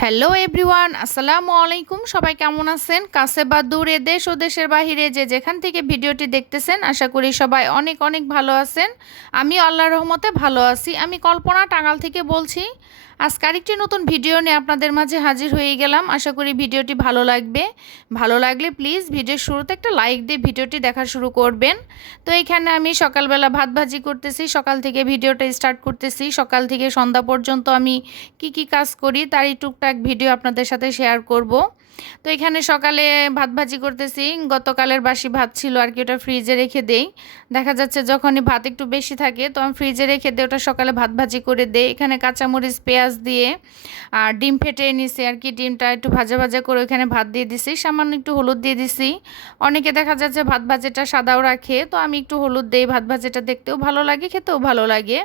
Hello everyone আসসালামু আলাইকুম সবাই কেমন আছেন? কাছে বা দূরে, দেশ ও দেশের বাহিরে যে যেখান থেকে ভিডিওটি দেখতেছেন, আশা করি সবাই অনেক অনেক ভালো আছেন। আমি আল্লাহ রহমতে ভালো আছি। আমি কল্পনা টাঙ্গাল থেকে বলছি আজকে আরেকটি নতুন ভিডিও নিয়ে আপনাদের মাঝে হাজির হয়ে গেলাম। আশা করি ভিডিওটি ভালো লাগবে। ভালো লাগলে প্লিজ ভিডিওর শুরুতে একটা লাইক দিয়ে ভিডিওটি দেখা শুরু করবেন। তো এখানে আমি সকালবেলা ভাত ভাজি করতেছি, সকাল থেকে ভিডিওটা স্টার্ট করতেছি। সকাল থেকে সন্ধ্যা পর্যন্ত আমি কি কি কাজ করি তারই টুকটাক ভিডিও আপনাদের সাথে শেয়ার করব। তো এখানে সকালে ভাত ভাজি করতেছি। গতকালের বাসি ভাত ছিল আর কি, ওটা ফ্রিজে রেখে দেই। দেখা যাচ্ছে যখনই ভাত একটু বেশি থাকে, তো আমি ফ্রিজে রেখে দিই, ওটা সকালে ভাত ভাজি করে দেই। এখানে কাঁচামরিচ, পেঁয়াজ দিয়ে, আর ডিম ফেটে নিছি আর কি, ডিমটা একটু ভাজা ভাজা করে ওইখানে ভাত দিয়ে দিছি। সামান্য একটু হলুদ দিয়ে দিছি। অনেকে দেখা যাচ্ছে ভাত ভাজিটা সাদাও রাখে, তো আমি একটু হলুদ দিই, ভাত ভাজিটা দেখতেও ভালো লাগে, খেতেও ভালো লাগে।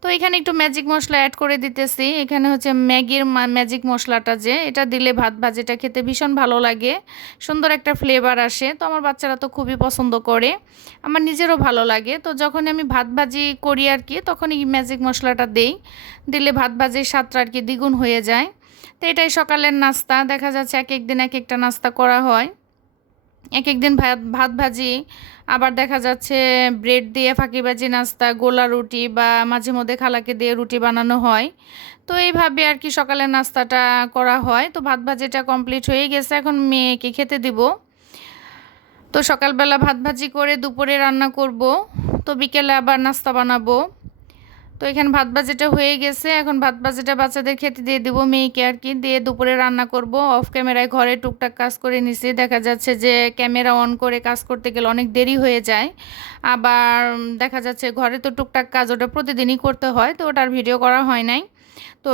তো এখানে একটু ম্যাজিক মশলা অ্যাড করে দিতেছি। এখানে হচ্ছে ম্যাগির ম্যাজিক মশলাটা যে, এটা দিলে ভাত ভাজিটা খেতে ভীষণ ভালো লাগে, সুন্দর একটা ফ্লেভার আসে। তো আমার বাচ্চারা তো খুবই পছন্দ করে, আমার নিজেরও ভালো লাগে। তো যখন আমি ভাত ভাজি করি আর কি তখন এই ম্যাজিক মশলাটা দেই, দিলে ভাত ভাজির স্বাদটা আর কি দ্বিগুণ হয়ে যায়। তো এটাই সকালের নাস্তা, দেখা যাচ্ছে এক এক দিন এক একটা নাস্তা করা হয়। এক একদিন ভাত ভাত ভাজি, আবার দেখা যাচ্ছে ব্রেড দিয়ে ফাঁকিবাজি নাস্তা, গোলা রুটি বা মাঝে মধ্যে খালাকে দিয়ে রুটি বানানো হয়। তো এইভাবে আর কি সকালের নাস্তাটা করা হয়। তো ভাত ভাজিটা কমপ্লিট হয়ে গেছে, এখন মেয়েকে খেতে দিব। তো সকালবেলা ভাত ভাজি করে দুপুরে রান্না করব। তো বিকেলে আবার নাস্তা বানাবো। তো এখানে ভাত ভাজিটা হয়ে গেছে। এখন ভাত ভাজিটা বাচ্চাদের খেতে দিয়ে দেবো মেয়েকে আর কি। দিয়ে দুপুরে রান্না করব। অফ ক্যামেরায় ঘরে টুকটাক কাজ করে নিছি। দেখা যাচ্ছে যে ক্যামেরা অন করে কাজ করতে গেলে অনেক দেরি হয়ে যায়। আবার দেখা যাচ্ছে ঘরে তো টুকটাক কাজ ওটা প্রতিদিনই করতে হয়। তো ওটার ভিডিও করা হয় নাই। তো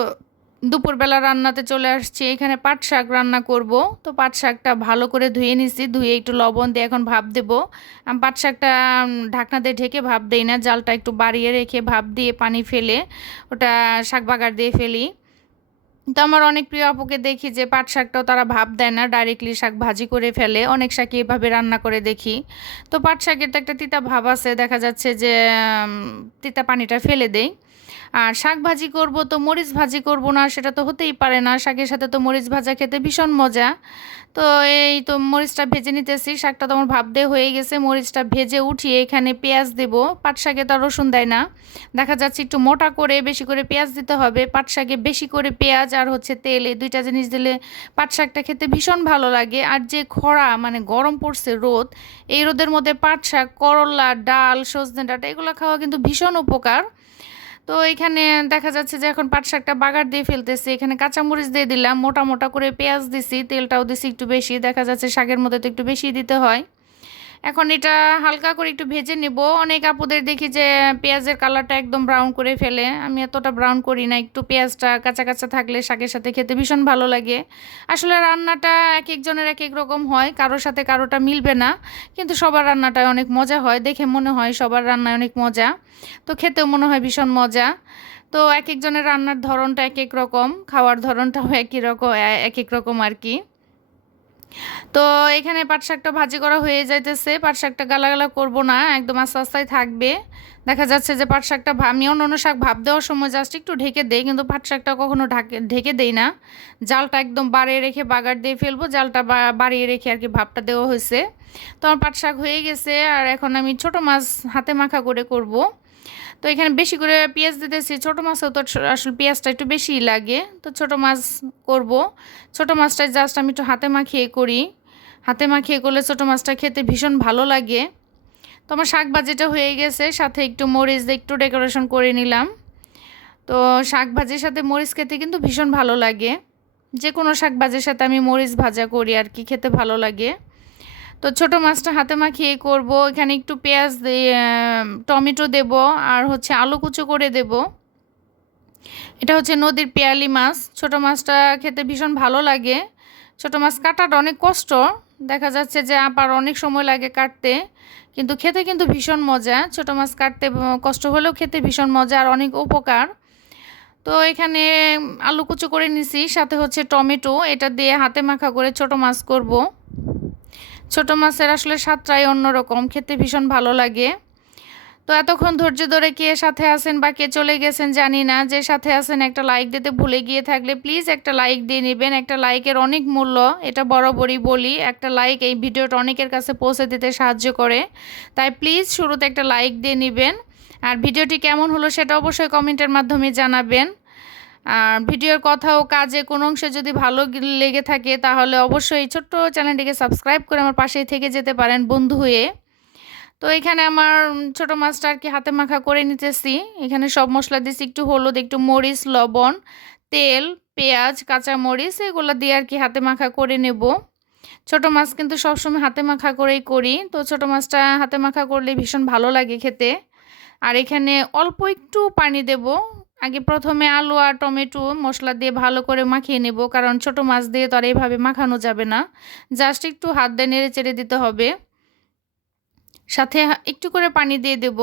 দুপুরবেলা রান্নাতে চলে আসছি। এখানে পাট শাক রান্না করব। তো পাট শাকটা ভালো করে ধুয়ে নিছি। ধুয়ে একটু লবণ দিয়ে এখন ভাপ দেব। পাট শাকটা ঢাকনা দিয়ে ঢেকে ভাপ দেই না। জালটা একটু বাড়িয়ে রেখে ভাপ দিয়ে পানি ফেলে ওটা শাক বাগার দিয়ে ফেলি। তো আমার অনেক প্রিয় আপুকে দেখি যে পাট শাকটাও তারা ভাব দেয় না। ডাইরেক্টলি শাক ভাজি করে ফেলে। অনেক শাকই এভাবে রান্না করে দেখি। তো পাট শাকের তো একটা তিতা ভাব আছে। দেখা যাচ্ছে যে তিতা পানিটা ফেলে দেয় আর শাক ভাজি করব তো মরিচ ভাজি করব না, সেটা তো হতেই পারে না। শাকের সাথে তো মরিচ ভাজা খেতে ভীষণ মজা। তো এই তো মরিচটা ভেজে নিতেছি, শাকটা তো আমার ভাবতে হয়ে গেছে। মরিচটা ভেজে উঠিয়ে এখানে পেঁয়াজ দেব। পাট শাকে তো রসুন দেয় না। দেখা যাচ্ছে একটু মোটা করে বেশি করে পেঁয়াজ দিতে হবে। পাট শাকে বেশি করে পেঁয়াজ আর হচ্ছে তেল, এই দুইটা জিনিস দিলে পাট শাকটা খেতে ভীষণ ভালো লাগে। আর যে খরা মানে গরম পড়ছে রোদ, এই রোদের মধ্যে পাট শাক, করলা, ডাল, সজনে ডাটা, এগুলো খাওয়া কিন্তু ভীষণ উপকার। তো এখানে দেখা যাচ্ছে যে এখন পাট শাকটা বাগার দিয়ে ফেলতেছি। এখানে কাঁচামরিচ দিয়ে দিলাম, মোটা মোটা করে পেঁয়াজ দিছি, তেলটাও দিছি একটু বেশি। দেখা যাচ্ছে শাকের মধ্যে তো একটু বেশি দিতে হয়। এখন এটা হালকা করে একটু ভেজে নেব। অনেক আপুদের দেখি যে পেঁয়াজের কালারটা একদম ব্রাউন করে ফেলে। আমি এতটা ব্রাউন করি না, একটু পেঁয়াজটা কাঁচা কাঁচা থাকলে শাকের সাথে খেতে ভীষণ ভালো লাগে। আসলে রান্নাটা এক একজনের এক এক রকম হয়, কারোর সাথে কারোটা মিলবে না, কিন্তু সবার রান্নাটায় অনেক মজা হয়। দেখে মনে হয় সবার রান্নায় অনেক মজা, তো খেতেও মনে হয় ভীষণ মজা। তো এক একজনের রান্নার ধরনটা এক এক রকম, খাওয়ার ধরনটাও একই রকম এক এক রকম আর কি। তো এখানে পাট শাকটা ভাজি করা হয়ে যাইতেছে। পাট শাকটা গালাগালা করব না, একদম আস্তে আস্তে থাকবে। দেখা যাচ্ছে যে পাট শাকটা আমি অন্য অন্য শাক ভাব দেওয়ার সময় জাস্ট একটু ঢেকে দেই, কিন্তু পাট শাকটা কখনো ঢাকে ঢেকে দেই না। জালটা একদম বাড়িয়ে রেখে বাগার দিয়ে ফেলব, জালটা বাড়িয়ে রেখে আর কি ভাবটা দেওয়া হয়েছে। তো আমার পাট শাক হয়ে গেছে, আর এখন আমি ছোট মাছ হাতে মাখা করে করব। তো এখানে বেশি করে পেঁয়াজ দিতেছি। ছোটো মাছও তো আসলে পেঁয়াজটা একটু বেশিই লাগে। তো ছোট মাছ করব। ছোট মাছটা জাস্ট আমি একটু হাতে মাখিয়ে করি। হাতে মাখিয়ে করলে ছোটো মাছটা খেতে ভীষণ ভালো লাগে। তো আমার শাক ভাজিটা হয়ে গেছে। সাথে একটু মরিচ দিয়ে একটু ডেকোরেশন করে নিলাম। তো শাক ভাজির সাথে মরিচ খেতে কিন্তু ভীষণ ভালো লাগে। যে কোনো শাক ভাজির সাথে আমি মরিচ ভাজা করি আর কি, খেতে ভালো লাগে। তো ছোট মাছটা হাতে মাখিয়ে করব, এখানে একটু পেঁয়াজ টমেটো দেব, আর হচ্ছে আলু কুচো করে দেব। এটা হচ্ছে নদীর পেয়ালি মাছ, ছোট মাছটা খেতে ভীষণ ভালো লাগে। ছোট মাছ কাটাটা অনেক কষ্ট, দেখা যাচ্ছে যে আবার অনেক সময় লাগে কাটতে, কিন্তু খেতে কিন্তু ভীষণ মজা। ছোট মাছ কাটতে কষ্ট হলেও খেতে ভীষণ মজা আর অনেক উপকার। তো এখানে আলু কুচো করে নিছি, সাথে হচ্ছে টমেটো, এটা দিয়ে হাতে মাখা করে ছোট মাছ করব। ছোট মাছের আসলে স্বাদটাই অন্যরকম, খেতে ভীষণ ভালো লাগে। তো এতক্ষণ ধৈর্য ধরে কে সাথে আছেন বা কে চলে গেছেন জানি না, যে সাথে আছেন একটা লাইক দিতে ভুলে গিয়ে থাকলে প্লিজ একটা লাইক দিয়ে নেবেন। একটা লাইকের অনেক মূল্য, এটা বরাবরই বলি। একটা লাইক এই ভিডিওটা অনেকের কাছে পৌঁছে দিতে সাহায্য করে। তাই প্লিজ শুরুতে একটা লাইক দিয়ে নেবেন। আর ভিডিওটি কেমন হলো সেটা অবশ্যই কমেন্টের মাধ্যমে জানাবেন। ভিডিওর কথা ও কাজে কোনো অংশে যদি ভালো লেগে থাকে, তাহলে অবশ্যই এই ছোট্ট চ্যানেলটিকে সাবস্ক্রাইব করে আমার পাশেই থেকে যেতে পারেন বন্ধু হয়ে। তো এখানে আমার ছোট মাছটা আর কি হাতে মাখা করে নিতেছি। এখানে সব মশলা দিয়েছি একটু হলুদ, একটু মরিচ, লবণ, তেল, পেঁয়াজ কাঁচা মরিচ এগুলো দিয়ে আর কি হাতে মাখা করে নেব। ছোট মাছ কিন্তু সবসময় হাতে মাখা করেই করি। তো ছোট মাছটা হাতে মাখা করলে ভীষণ ভালো লাগে খেতে। আর এখানে অল্প একটু পানি দেব। আগে প্রথমে আলু আর টমেটো মশলা দিয়ে ভালো করে মাখিয়ে নেব, কারণ ছোট মাছ দিয়ে তো আর এইভাবে মাখানো যাবে না। জাস্ট একটু হাত দিয়ে নেড়ে চেড়ে দিতে হবে। সাথে একটু করে পানি দিয়ে দেব।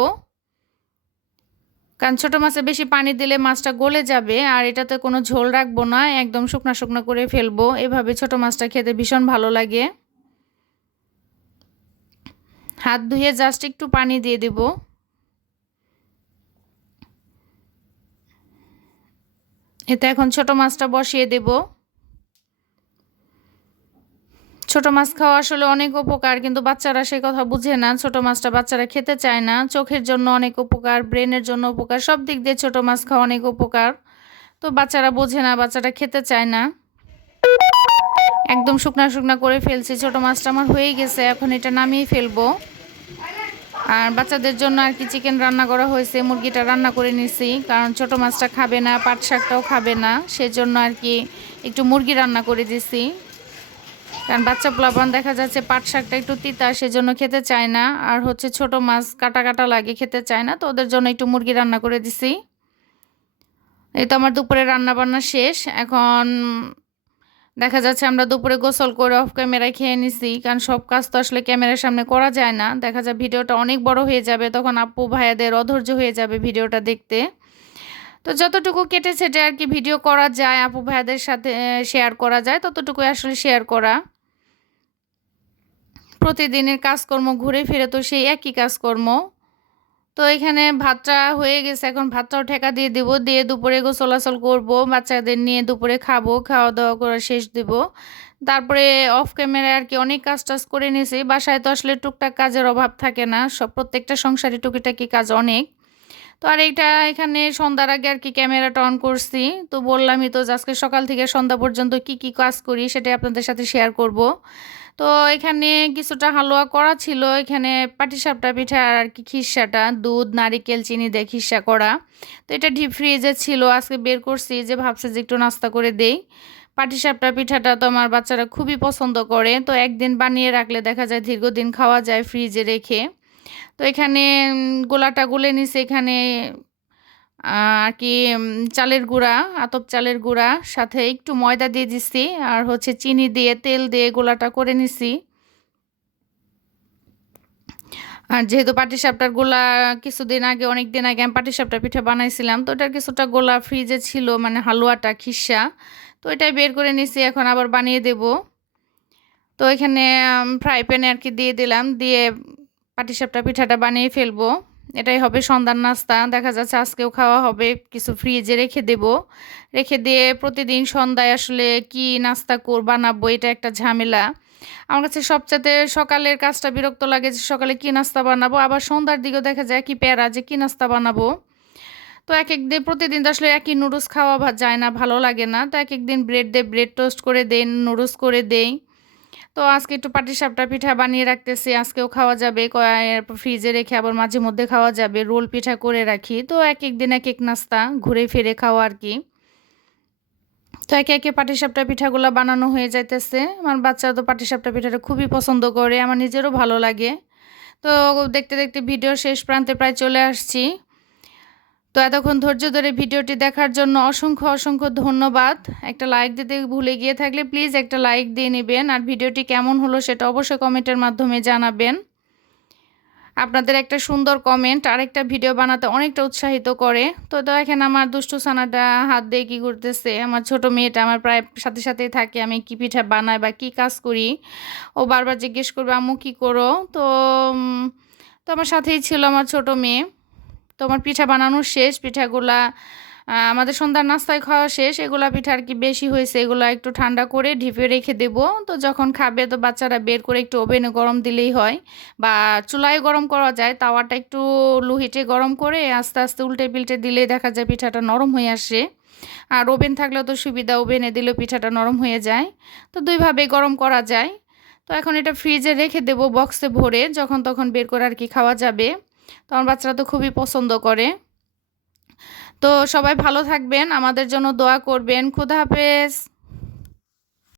কারণ ছোটো মাছে বেশি পানি দিলে মাছটা গলে যাবে, আর এটাতে কোনো ঝোল রাখব না, একদম শুকনো শুকনো করে ফেলব। এভাবে ছোট মাছটা খেতে ভীষণ ভালো লাগে। হাত ধুয়ে জাস্ট একটু পানি দিয়ে দেব। এতে এখন ছোট মাছটা বসিয়ে দেবো। ছোট মাছ খাওয়া আসলে অনেক উপকার, কিন্তু বাচ্চারা সে কথা বুঝে না। ছোট মাছটা বাচ্চারা খেতে চায় না। চোখের জন্য অনেক উপকার, ব্রেনের জন্য উপকার, সব দিক দিয়ে ছোট মাছ খাওয়া অনেক উপকার। তো বাচ্চারা বোঝে না বাচ্চাটা খেতে চায় না। একদম শুকনা শুকনা করে ফেলছি। ছোট মাছটা আমার হয়ে গেছে, এখন এটা নামিয়ে ফেলব। আর বাচ্চাদের জন্য আর কি চিকেন রান্না করা হয়েছে, মুরগিটা রান্না করে নিছি, কারণ ছোট মাছটা খাবে না, পাট শাকটাও খাবে না, সেজন্য আর কি একটু মুরগি রান্না করে দিছি। কারণ বাচ্চা প্লাবন দেখা যাচ্ছে পাট শাকটা একটু তিতা, সেজন্য খেতে চায় না, আর হচ্ছে ছোট মাছ কাটা কাটা লাগে, খেতে চায় না, তো ওদের জন্য একটু মুরগি রান্না করে দিছি। এই তো আমার দুপুরে রান্না বান্না শেষ, এখন দেখা যাচ্ছে আমরা দুপুরে গোসল করে অফ ক্যামেরায় খেয়ে নিছি, কারণ সব কাজ তো আসলে ক্যামেরার সামনে করা যায় না। দেখা যায় ভিডিওটা অনেক বড় হয়ে যাবে, তখন আপু, ভাইয়াদের অধৈর্য হয়ে যাবে ভিডিওটা দেখতে। তো যতটুকু কেটে ছেটে আর কি ভিডিও করা যায়, আপু, ভাইয়াদের সাথে শেয়ার করা যায় ততটুকু আসলে শেয়ার করা। প্রতিদিনের কাজকর্ম ঘুরে ফিরে তো সেই একই কাজকর্ম। তো এখানে ভাতটা হয়ে গেছে। এখন ভাতটাও ঠেকা দিয়ে দেবো। দিয়ে দুপুরে গো চলাচল করব। বাচ্চাদের নিয়ে দুপুরে খাব খাওয়া দাওয়া করে শেষ দেব। তারপরে অফ ক্যামেরায় আর কি অনেক কাজ টাজ করে নিয়েছি বাসায় তো আসলে টুকটাক কাজের অভাব থাকে না। সব প্রত্যেকটা সংসারে টুকিটাকি কাজ অনেক। তো আর এইটা এখানে সন্ধ্যার আগে আর কি ক্যামেরাটা অন করছি। তো বললামই তো আজকে সকাল থেকে সন্ধ্যা পর্যন্ত কি কি কাজ করি সেটাই আপনাদের সাথে শেয়ার করব। তো এখানে কিছুটা হালুয়া করা ছিল। এখানে পাটিসাপটা পিঠা আর কি খিসাটা দুধ, নারিকেল, চিনি দিয়ে খিসা করা। তো এটা ডিপ ফ্রিজে ছিল। আজকে বের করছি যে ভাবছে যে একটু নাস্তা করে দেই। পাটিসাপটা পিঠাটা তো আমার বাচ্চারা খুবই পছন্দ করে। তো একদিন বানিয়ে রাখলে দেখা যায় দীর্ঘদিন খাওয়া যায় ফ্রিজে রেখে। তো এখানে গোলাটা গুলে নিছে। এখানে আর কি চালের গুঁড়া, আতপ চালের গুঁড়া, সাথে একটু ময়দা দিয়ে দিচ্ছি আর হচ্ছে চিনি দিয়ে, তেল দিয়ে গোলাটা করে নিছি। আর যেহেতু পাটিসাপটার গোলা কিছুদিন আগে অনেক দিন আগে আমি পাটিসাপটা পিঠা বানাইছিলাম, তো ওটার কিছুটা গোলা ফ্রিজে ছিল মানে হালুয়াটা, খিসা, তো এটাই বের করে নিছি, এখন আবার বানিয়ে দেব। তো এখানে ফ্রাই প্যানে আর কি দিয়ে দিলাম, দিয়ে পাটিসাপটা পিঠাটা বানিয়ে ফেলব। এটাই হবে সন্ধ্যার নাস্তা। দেখা যাচ্ছে আজকেও খাওয়া হবে। কিছু ফ্রিজে রেখে দেব। রেখে দিয়ে প্রতিদিন সন্ধ্যায় আসলে কি নাস্তা কর, বানাবো এটা একটা ঝামেলা। আমার কাছে সবচাইতে সকালের কাজটা বিরক্ত লাগে যে সকালে কী নাস্তা বানাবো। আবার সন্ধ্যার দিকেও দেখা যায় কি প্যারা যে কী নাস্তা বানাবো। তো এক এক দিন প্রতিদিন তো আসলে একই নুডলস খাওয়া যায় না, ভালো লাগে না। তো এক এক দিন ব্রেড দিয়ে ব্রেড টোস্ট করে দেই, নুডলস করে দেই। তো আজকে একটু পাটিসাপটা পিঠা বানিয়ে রাখতেছি। আজকেও খাওয়া যাবে। ফ্রিজে রেখে আবার মাঝে মধ্যে খাওয়া যাবে। রোল পিঠা করে রাখি। তো এক এক দিন এক এক নাস্তা, ঘুরে ফিরে খাওয়া আর কি। তো একে একে পাটিসাপটা পিঠাগুলো বানানো হয়ে যাইতেছে। আমার বাচ্চা তো পাটিসাপটা পিঠাটা খুবই পছন্দ করে। আমার নিজেরও ভালো লাগে। তো দেখতে দেখতে ভিডিও শেষ প্রান্তে প্রায় চলে আসছি। তো এতক্ষণ ধৈর্য ধরে ভিডিওটি দেখার জন্য অসংখ্য অসংখ্য ধন্যবাদ। একটা লাইক দিতে ভুলে গিয়ে থাকলে প্লিজ একটা লাইক দিয়ে নেবেন। আর ভিডিওটি কেমন হলো সেটা অবশ্যই কমেন্টের মাধ্যমে জানাবেন। আপনাদের একটা সুন্দর কমেন্ট আর একটা ভিডিও বানাতে অনেকটা উৎসাহিত করে। তো তো দেখেন আমার দুষ্টু সানাটা হাত দিয়ে কী করতেছে? আমার ছোট মেয়েটা আমার প্রায় সাথে সাথেই থাকে। আমি কী পিঠা বানাই বা কী কাজ করি? ও বারবার জিজ্ঞেস করবে, আম্মু কী করো? তো তো আমার সাথেই ছিল আমার ছোট মেয়ে। তো আমার পিঠা বানানো শেষ, পিঠাগুলা আমাদের সন্ধ্যার নাস্তায় খাওয়া শেষ, এগুলা পিঠা আর কি বেশি হয়েছে, এগুলা একটু ঠান্ডা করে ঢিপে রেখে দেব। তো যখন খাবে তো বাচ্চারা বের করে একটু ওভেনে গরম দিলেই হয় বা চুলায় গরম করা যায়, তাওয়াটা একটু লুহিটে গরম করে আস্তে আস্তে উল্টে পিল্টে দিলে দেখা যায় পিঠাটা নরম হয়ে আসে। আর ওভেন থাকলেও তো সুবিধা, ওভেনে দিলেও পিঠাটা নরম হয়ে যায়। তো দুইভাবে গরম করা যায়। তো এখন এটা ফ্রিজে রেখে দেব, বক্সে ভরে, যখন তখন বের করে আর কি খাওয়া যাবে। তো আমার বাচ্চারা তো খুবই পছন্দ করে। তো সবাই ভালো থাকবেন, আমাদের জন্য দোয়া করবেন। খুদা হাফেজ।